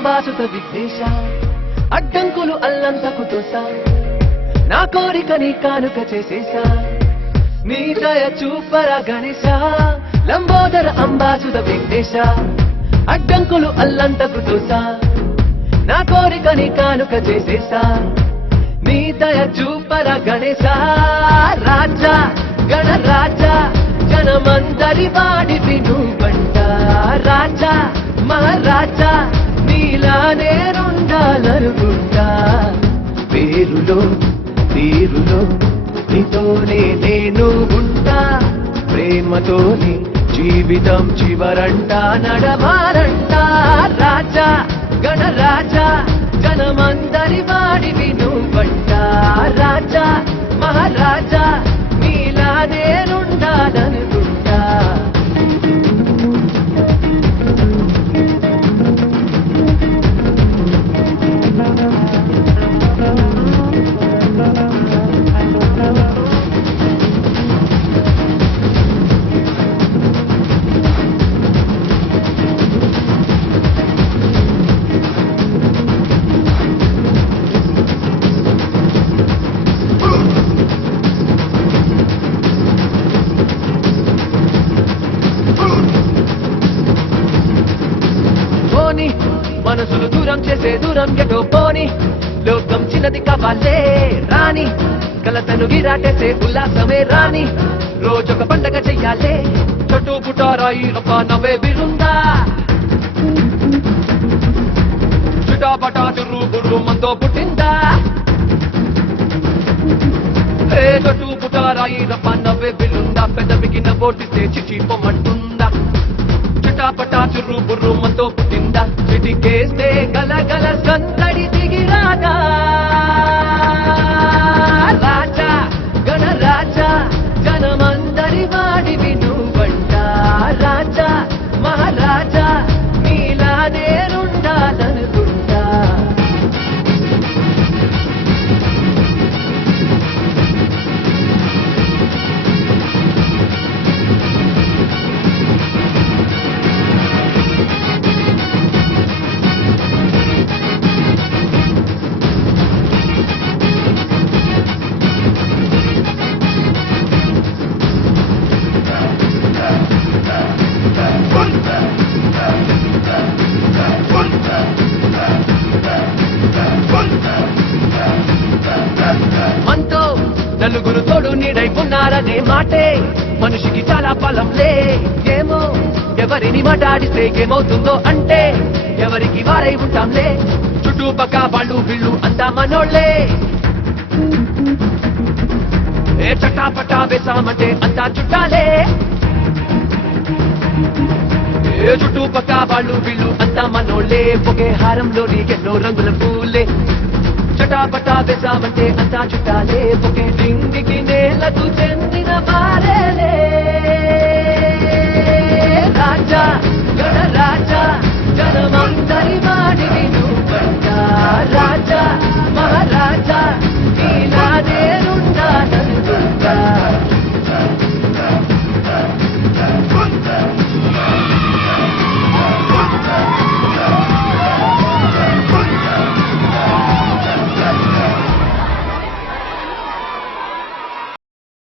అంబాసుత విఘ్నేశ అడ్డంకులు అల్లంతకు తోసా నా కోరికని కానుక చేసేసా నీ దయ చూపరా గణేశ లంబోదర అంబాసుత విఘ్నేశ అడ్డంకులు అల్లంతకు తోసా నా కోరికని కానుక చేసేసా నీ దయ చూపరా గణేశ రాజా గణరాజా జనమందరి వాడి వినుబంట రాజా మహారాజా నీలా నేనుండాలనుకుంటా పేరులో తీరులో నీతోనే నేను ఉంటా ప్రేమతోనే జీవితం చివరంట నడవారంట రాజా గణరాజా జనమందరి వాడి వినుబంట రాజా మహారాజా నీలా నేనుండాలనుకుంటా మనసులు దూరం చేసే దూరం ఎటో పోని లోకం చిన్నది కావాలే రాని కలతను గిరాటేసే ఉల్లాసమే రాని రోజొక పండగ చెయ్యాలే చుట్టూ పుటారాయి ఒక నవ్వే బిరుందా చుటాపటా చుర్రు బుర్రు మంతో పుట్టిందా చుట్టూ పుటారాయి రప్ప నవ్వే బిరుందా పెదవికి నవ్వోటిస్తే చిచి పొమ్మంటుందా చుటాపటా చుర్రు బుర్రు మంతో పుట్టిందా చిటికేస్తే గలగల సందడి దిగిరాదా రాజా గణరాజా జనమందరి వాడి వినుబంట రాజా మహారాజా నీలా నేనుండాలనుకుంటా మనతో నలుగురు తోడు నీడై ఉన్నారనే మాటే మనిషికి చాలా బలంలే ఏమో ఎవరిని మాట్లాడిస్తే ఏమవుతుందో అంటే ఎవరికి వారై ఉంటాంలే చుట్టుపక్క వాళ్ళు వీళ్ళు అంతా మనోళ్లే ఏ చటాపటా వేసామంటే అంతా చుట్టాలే ఏ చుట్టుపక్క వాళ్ళు వీళ్ళు అంతా మనోళ్లే ఒకే హారంలోని ఎన్నో రంగుల పూలే చటాపటా వేసామంటే అంతా చుట్టాలే ఒకే రింగికి నేలకు చెందిన వారే